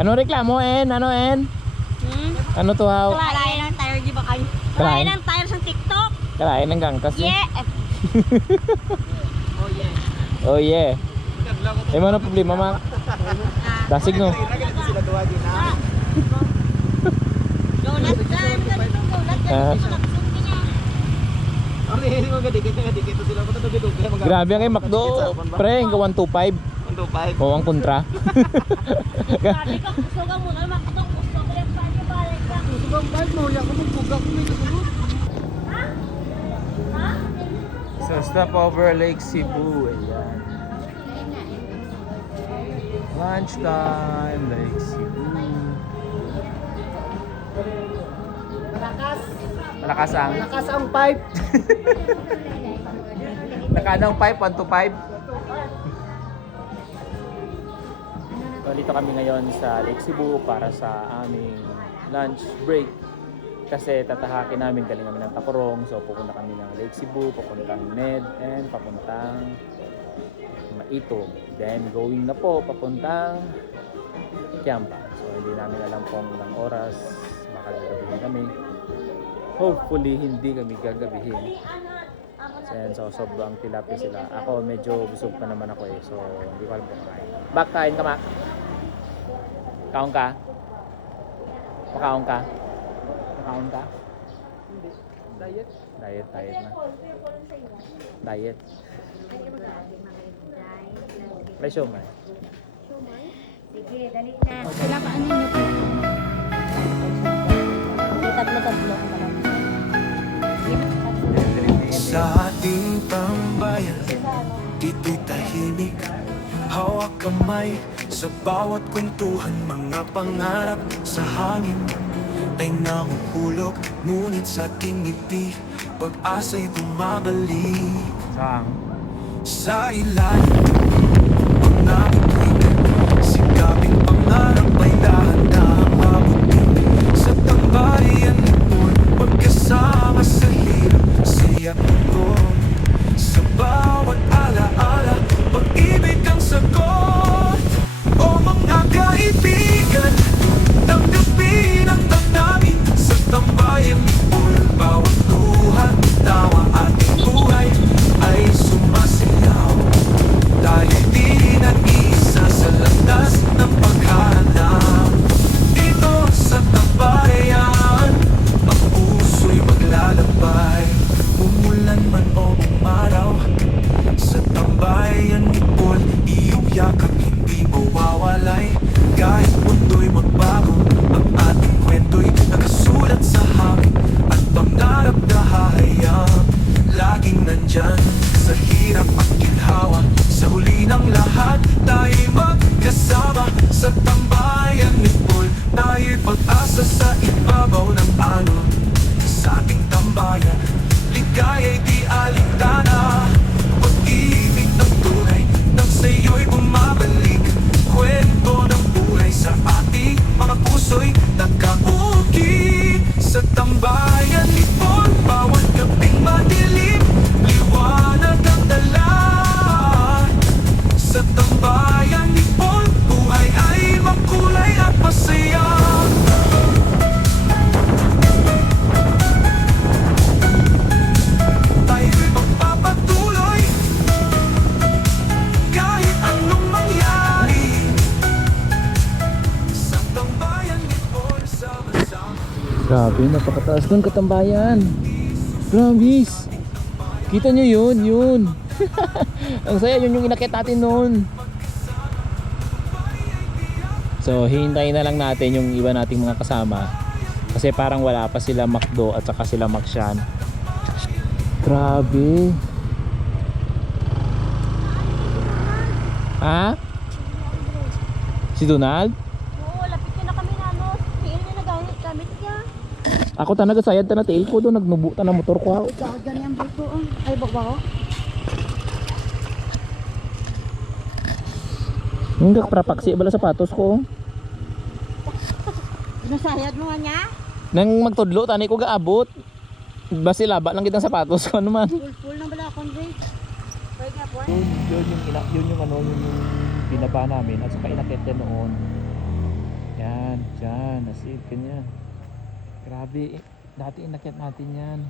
Ano reklamo Ano Ano to how? Kalain ng tire di ba kayo? Kalain? Kalain ng tire sa TikTok. Kalain ng gangkas eh. Yeah. Oh yeah. Eh mana problema mak? Dasig no. Donut time ka dito, donut. Grabe ang kay Macdo. Pre, hanggang 125. 125. O ang kontra. Grabe ka, gusto ka muna makatong gusto ko yung balik ka. Subang bike mo, yak mo bugak mo ito sulod. So stop over Lake Cebu. Ayan. Lunch time, Lake Cebu. Malakas ang pipe. Nakadang pipe 125. So dito kami ngayon sa Lake Cebu para sa aming lunch break. Kasi tatahakin namin, galing kami ng Taporong. So pupunta kami ng Lake Cebu, papuntang Med, and papuntang Maitog. Then going na po papuntang Kiampa. So hindi namin alam kung ilang oras, baka gagabihin kami. Hopefully hindi kami gagabihin. So sobrang tilapia sila. Ako medyo busog pa naman ako eh. So hindi ko alam kung kain. Bak, kain ka Mak? Kaon ka? Makaon ka? Makaon ka? Hindi. Diet. Diet na. Diet. May siomay. Sige, dali na. Sila ka ano yun? Tatlo. Sa ating tambayan, dito'y tahimik, hawak kamay sa bawat kwentuhan, mga pangarap sa hangin ay nahuhulog, ngunit sa ating ngiti, pag-asa'y bumabalik. Saan? Sa ilalim ng mga bituin, sikaping pangarap ay dahan-dahang mabuting. Sa tambayan nipon, pagkasama sa hirap, siya tugon. Sa bawat alaala, pag-ibig ang sagot. O mga kaibigan, tanggapin ang damdamin. Sa tambayan nipon, bawat luha, tawa ating buhay ay sumasayaw. Dahil di nag-isa sa landas ng paghahanap. Dito sa tambayan, ang puso'y maglalakbay. Umulan man o umaraw, sa tambayan nipon, iyong yakap hindi mawawalay. Kahit mundo'y magbago, ang ating kwento'y nakasulat sa hangin. At pangarap na hahayag, laging nandyan sa hirap at ginhawa. Sa huli ng lahat, tayo'y magkasama. Sa tambayan nipon, tayo'y pag-asa sa ibabaw ng alon. Sa ating tambayan, ligaya'y di alintana. Pag-ibig ng tunay, nang sa'yo'y bumabalik. Kwento ng buhay sa ating mga puso'y nagkaukit. Sa tambayan nipon, bawat gabing madilim, liwanag ang dala. Sa tambayan nipon, buhay ay makulay at masaya. Tayo'y magpapatuloy kahit anong mangyari. Sa tambayan nipon, sama-sama. Grabe, napakataas nun katambayan. Grabis. Kita nyo yun. Ang saya, yun yung inakit natin noon. So hintayin na lang natin yung iba nating mga kasama. Kasi parang wala pa sila Macdo at saka sila Makshan. Grabe. Ha? Si Donald? Oo, lapit ka na kami na ano. Piil na gamit niya. Ako ta nagasayad ta na tail ko doon, nagnubo ta na motor ko. Ganyan ba ito? Ay, bagbago? Hindi ka prapaksi bala sapatos ko. Nasayad mo niya? Nang magtudlo tani ko gaabot. Basi laba lang kitang sapatos ko naman. Full na bala akong day. Pwede nga po. Yun yung binaba namin at saka inakit yan noon. Yan, dyan, nasid, ganyan. Grabe, dati inakyat natin yan.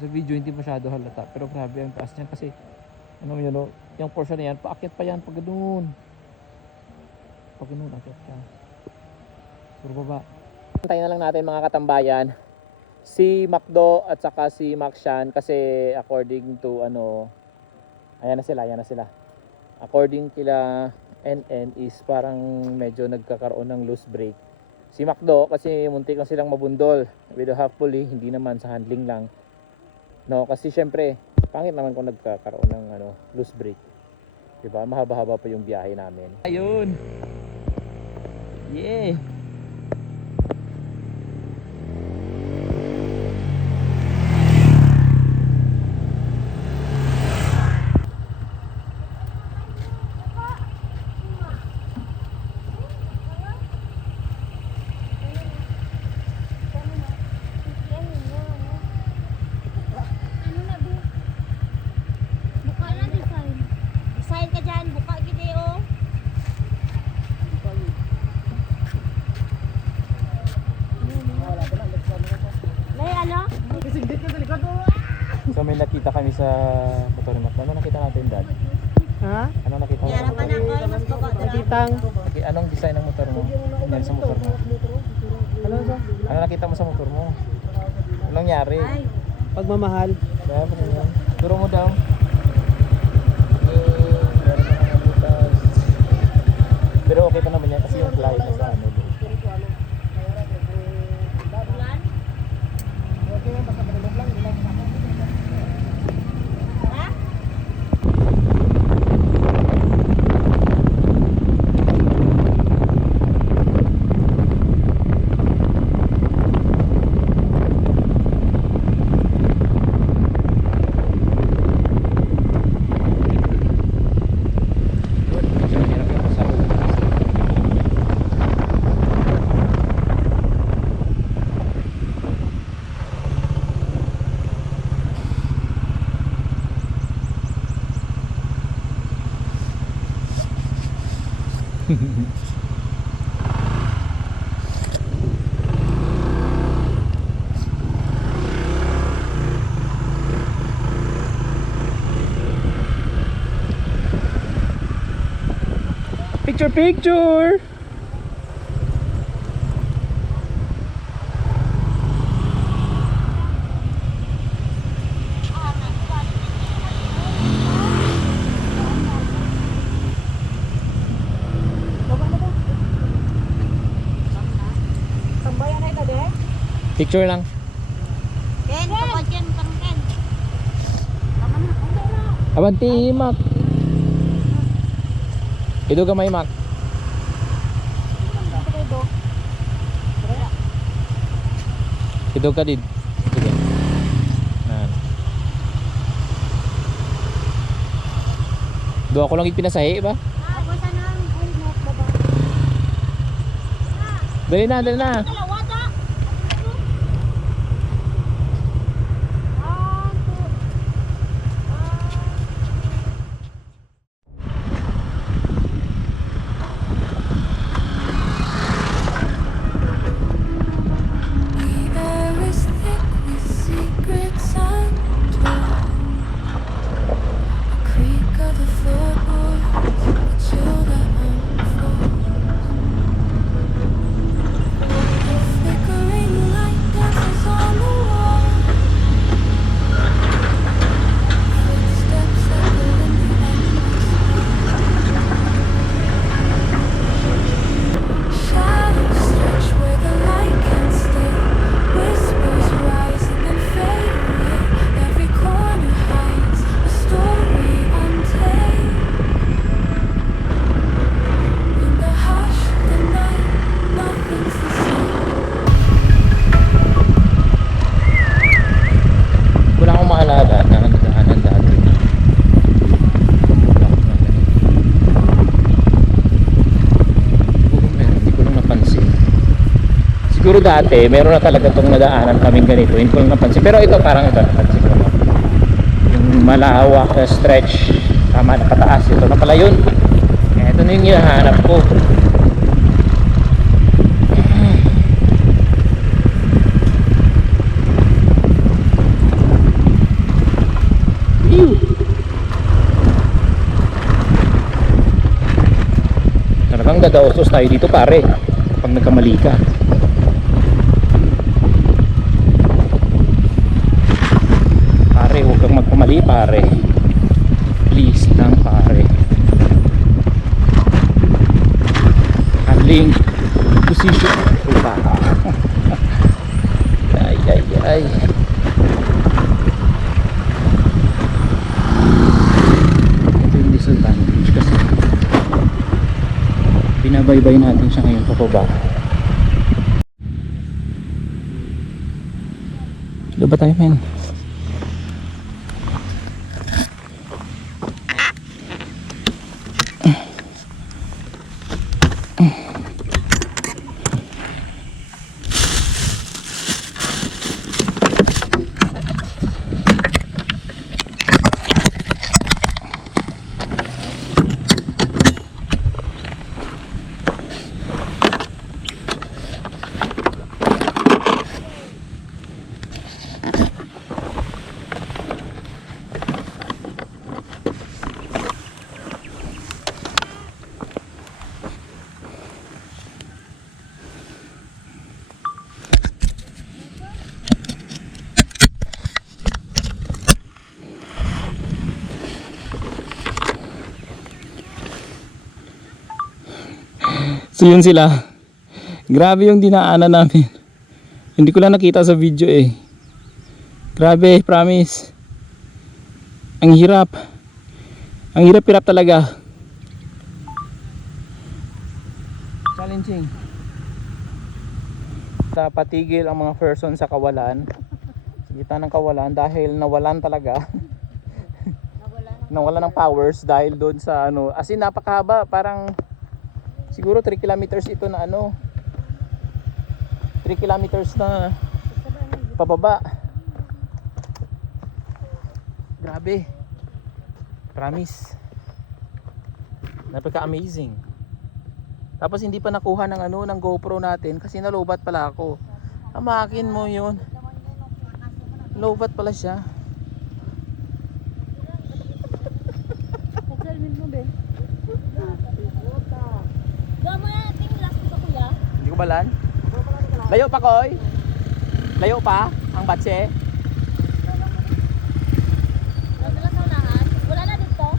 Sa video hindi masyado halata, pero grabe ang taas niyan kasi ano yun, no? Yung portion na yan, paakyat pa yan pag ganoon. Pag ganoon, akyat ka. Puro baba. Antayin na lang natin mga katambayan si Macdo at saka si Maxian kasi according to ano, ayan na sila. According kila NN is parang medyo nagkakaroon ng loose brake. Si Macdo kasi muntik na silang mabundol. With hopefully hindi naman sa handling lang. No, kasi syempre pangit naman kung nagkakaroon ng ano, loose brake. 'Di ba? Mahaba-haba pa yung biyahe namin. Ayun. Yeah. Ano na, Bi? Buka na, design. Design ka dyan, buka gini, oh. May ano? Kisingdit ka sa likod mo. So may nakita kami sa motor mo. Ano nakita natin, Dad? Ha? Ano nakita Yara pa na ako, mas baba na. Nakitang. Okay, anong design ng motor mo? Ano sa motor mo? Ano sa? Ano nakita mo sa motor mo? Anong nangyari? Ay, Pagmamahal. Kaya ba yun? Turo mo daw. Meron ka ng butas. Pero okay pa naman yan kasi yung fly na sa ano. ulan? Ha? Picture! Tambayan ay tadi? Picture lang. Ken, kapag yan, parang Ken. Tama na, okay na. Abanti, Mac. Ito gamay, Mac. Ito ka din. Sige. Yan. Doon ako lang ipinasahi ba? Ako sana ang helmet, baba. Dali na, dali na. Dalawa ta. Air is thick with secrets untold. A creak of the floorboards, a chill that unfolds. A flickering light dances on the wall. Footsteps echo in the endless night. Shadows stretch where the light can't stay. Whispers rise and then fade away. Every corner hides a story untold. In the hush of the night, nothing's the same. Wala akong maalala na nagdaanan dati. Wala akong maalala. Oo, meron. Hindi ko lang napansin. Siguro dati, meron na talaga itong nadaanan kaming ganito. Hindi ko lang napansin. Pero ito parang ito napansin ko na. Yung malawak na stretch. Tama na pataas. Ito na pala yun. Ito Ito na yung hinahanap ko. Talagang dadaosos tayo dito pare pag nagkamali ka. Pare, huwag kang magkamali pare. Please lang pare. Handling position. Upa. Ay ay ay. Ito yung disadvantage kasi binabaybay natin siya ngayon pababa. Doon ba tayo men? So yun sila. Grabe yung dinaanan namin. Hindi ko lang nakita sa video eh. Grabe, promise. Ang hirap. Ang hirap-hirap talaga. Challenging. Patigil ang mga person sa kawalan. Sa gitna ng kawalan dahil nawalan talaga. Nawalan ng powers dahil doon sa ano. As in napakahaba, parang siguro 3 kilometers ito na ano. 3 kilometers na pababa. Grabe. Promise. Napaka-amazing. Tapos hindi pa nakuha ng ano ng GoPro natin kasi nalobat pala ako. Amakin mo 'yun. Lobat pala siya. Pag-selfie mo, be. Gawa mo na natin yung last ko, kuya. Hindi ko balan. Layo pa koy. Layo pa ang batse. Wala na sa unahan. Wala na dito.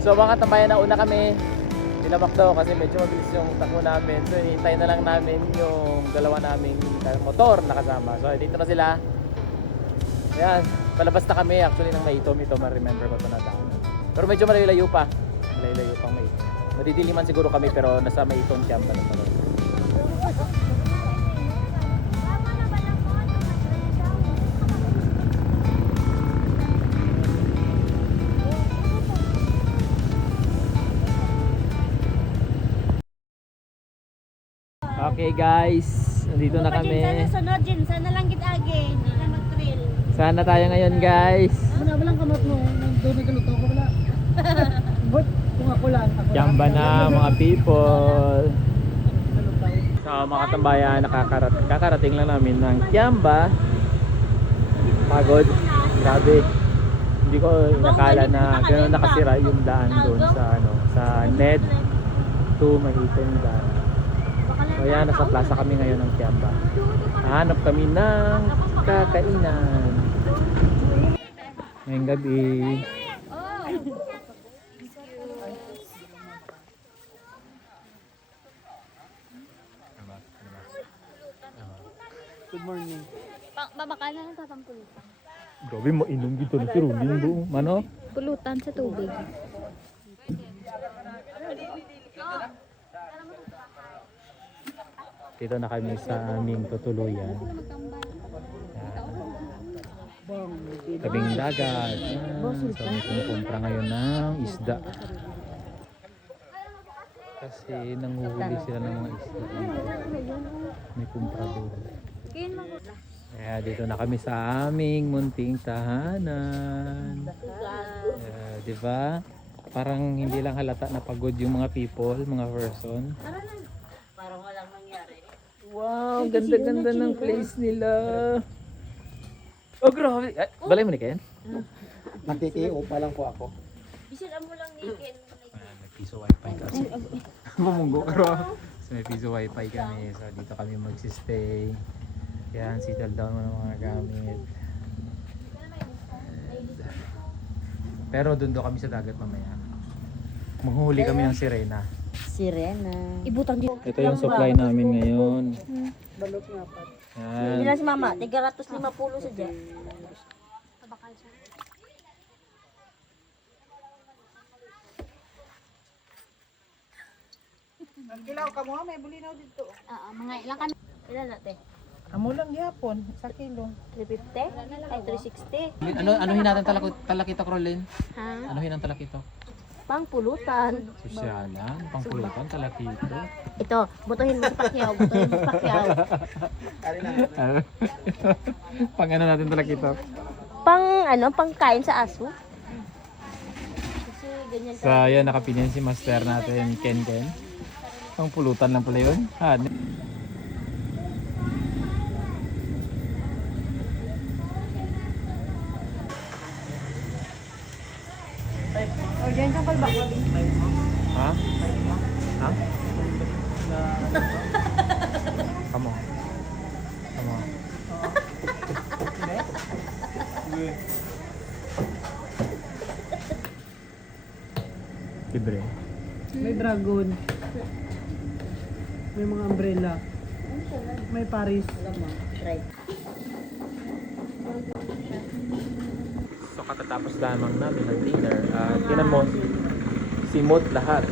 So mga tambayan, nauna kami. Nilamak daw kasi medyo mabilis yung takbo namin. So hinihintay na lang namin yung dalawa naming motor na kasama. So dito na sila. Ayan, palabas na kami actually ng Maitom. Ito, ma-remember ko ito na daan. Pero medyo malayo pa. Malayo pang Maitom. Madidiliman siguro kami pero nasa Maitom Kiamba na talaga. Okay guys, nandito na Sana kami. sunod din, sana lang gid-agi. Hindi na mag-trail. Saan na tayo ngayon guys? Walang kamot mo. Doon nagluto ko wala. But kung ako lang. Kiamba na mga people. Nalutaw. So mga katambayan, kakarating lang namin ng Kiamba. Pagod. Grabe. Hindi ko nakala na gano'n nakasira yung daan doon sa sa Ned to Maitom daan. So yan, nasa plaza kami ngayon ng Kiamba. Hanap kami ng kakainan. Ngayong gabi. Good morning. Babakala ng tatang pulutan. Grabe, mainom dito na si Ruling do. Mano? Pulutan sa tubig. Dito na kami sa aming tutuluyan. Tabing dagat. So may kumukumpra ngayon ng isda. Kasi nanguhuli sila ng mga isda. May kumprador. Kaya dito na kami sa aming munting tahanan. Di ba? Parang hindi lang halata na pagod yung mga people, mga person. Parang walang nangyari. Wow, ganda-ganda ng place nila. Oh, grabe. Ay, balay mo ni Ken? Nakikio pa lang po ako. Bisin mo lang ni Ken. May piso wifi kasi. Mamunggo karo. So may piso wifi kami. So dito kami magsistay. Yan, settle down mo ng mga gamit. Pero doon kami sa dagat mamaya. Manghuli kami ng sirena. Sirena. Ibutang dito. Ito yung supply namin ngayon. Balot nga pa. Hindi Yan. na si mama. 350 sa dyan. Kilaw ka mo, may bulinaw dito. Mga ilang kami. Ilan natin? Amo lang yapon, sa kilo. 350? Ay, 360. Anuhin natin talakito, Crolin? Ha? Anuhin ang talakito? Pang pulutan. Sosyalan, pangpulutan, talakito. Ito, butuhin mo si Pacquiao. Butuhin mo si Pacquiao. Pang ano natin talakito? Pang kain sa aso. Kasi ganyan So, yan, nakapinin si master natin, Ken. Pang pulutan lang pala yun. Ha, O, yan kang palbak. ha? Ha? Come on. Come on. Libre. May dragon. May mga umbrella. May Paris. Right. So katatapos lamang namin ng dinner, tinan mo, simot lahat.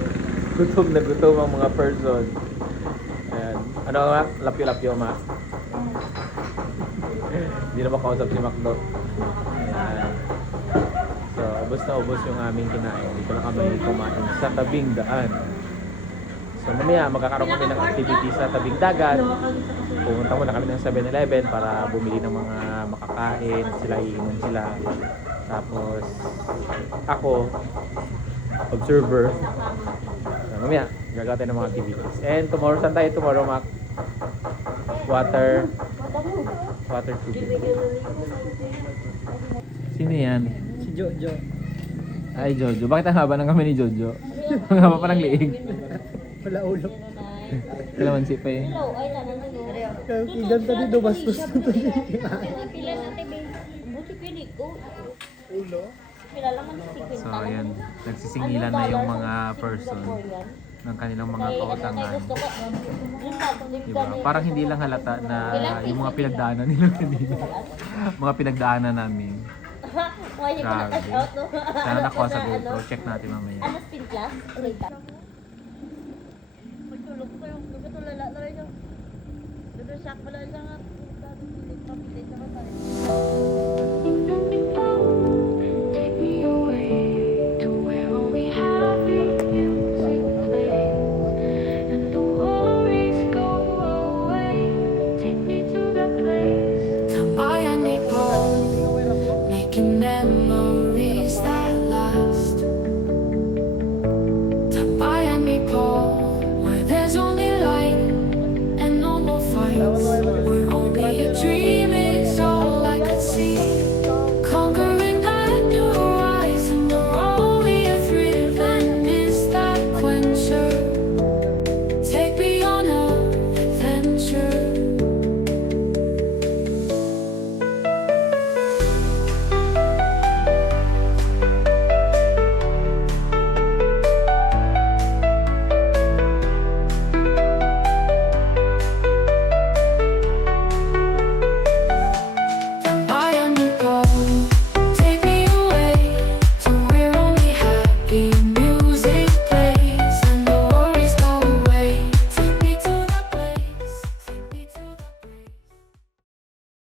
Gutom na gutom ang mga person. Ayan. Ano nga? Lapyo-lapyo ma. Hindi na makausap si Macdo. Ayan. So, ubos na ubos yung aming kinain. Dito na kami kumain sa tabing daan. So mamaya magkakaroon kami ng activity sa tabing dagat. Pumunta muna kami ng 7-Eleven para bumili ng mga makakain, sila iinom sila. Tapos ako, observer. So, mamaya gagawa tayo ng mga activities. And tomorrow, saan tayo tomorrow, Mac? Water tubig. Sino yan? Si Jojo. Ay, Jojo. Bakit ang haba ng kami ni Jojo? Ang haba pa ng liig. Wala ulo. Kalamansi pa eh. Hello, ay lang. Kaya kiganta dito bastos na to. Pila na TV. Buti pili ko. Ulo? Pila lang man si So, ayan. Nagsisingilan na yung mga person. ng kanilang mga Kay kautangan. gusto ko. Diba? Parang hindi lang halata na yung mga pinagdaanan nila kanina. Mga pinagdaanan namin. Why hindi ko Grabe. na-cash out? Sana nakuha sa GoPro. Check natin mamaya. Ano spin class? Later. Magtulog ko yung tulala na rin yung. Doon siya pala lang at papilit na ba tayo.